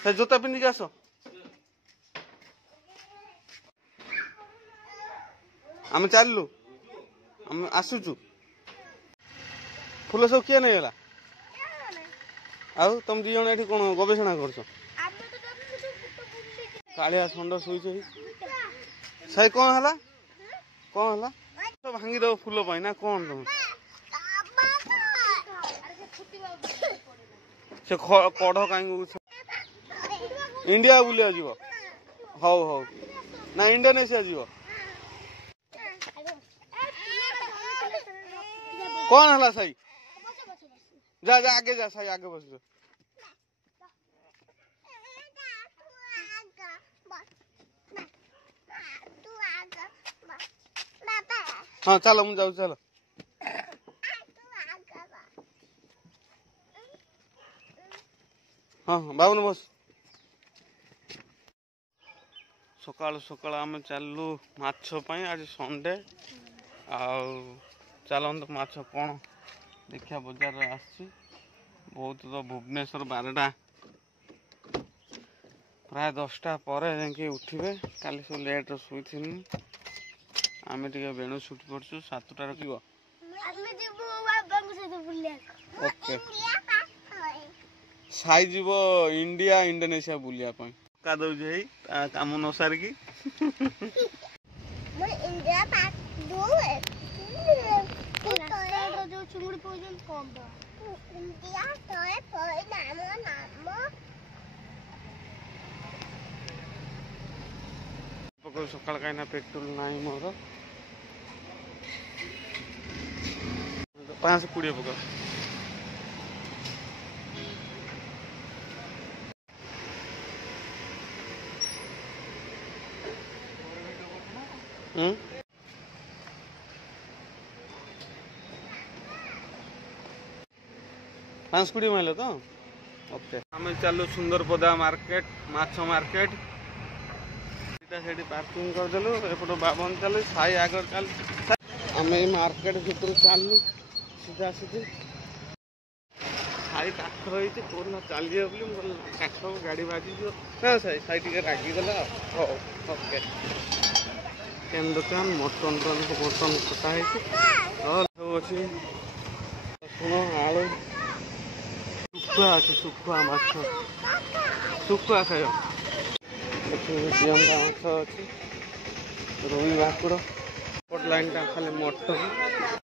ସେ ଜୋତା ପିନ୍ଧିକି ଆସ। ଆମେ ଚାଲିଲୁ, ଆମେ ଆସୁଛୁ। ଫୁଲ ସବୁ କିଏ ନେଇଗଲା? ଆଉ ତମେ ଦି ଜଣ ଏଠି କଣ ଗବେଷଣା କରୁଛ? କାଳିଆ ଷଣ୍ଢ ଶୋଇଛ। ସାଇ କଣ ହେଲା? କଣ ହେଲା? ଭାଙ୍ଗିଦବ ଫୁଲ ପାଇଁ ନା କଣ ତମେ? ସେ କଢ କାହିଁକି? इंडिया बुलिया जीव। हौ हौ ना इंडोनेशिया जीव। कौन हला साई? जा जा आगे जा साई, आगे बस जा। हाँ चलो मुझे जाऊ चलो। हाँ हाँ बाबू बस। सकाल सकाल आम चलू माछ पाई, आज संडे आउ चलत माछ कौन देखिया बजार आसी। बहुत तो भुवनेश्वर 12टा प्राय 10टा पर जाके उठे। काली सब लेट शुई आम टे बेणु सुट कर 7टार जीव। ओके साई जीव इंडिया इंडोनेशिया बुलिया का दौजे काम न सारिकी सकाल कहीं पेट्रोल नाई मोर 520 पका। पाँच कोड़ी माइल तो ओके। आम चलु सुंदरपदा मार्केट, माछ मार्केट से पार्किंग करदेलु। एपट बाबन चलु साई आगर चल। आम मार्केट भर चलु सीधा सीधी साई काठ रही कौन चली काठ गाड़ी बाजी ना साई टे रागिगला। ओके केन दुकान मटन मटन कटा है सब अच्छी रसुण आलू शुखुआ अच्छे शुखुआ माछ शुखुआ खाए जियंता माछ अच्छी रोही भाकुड़ पट लाइन टा खाली मटन।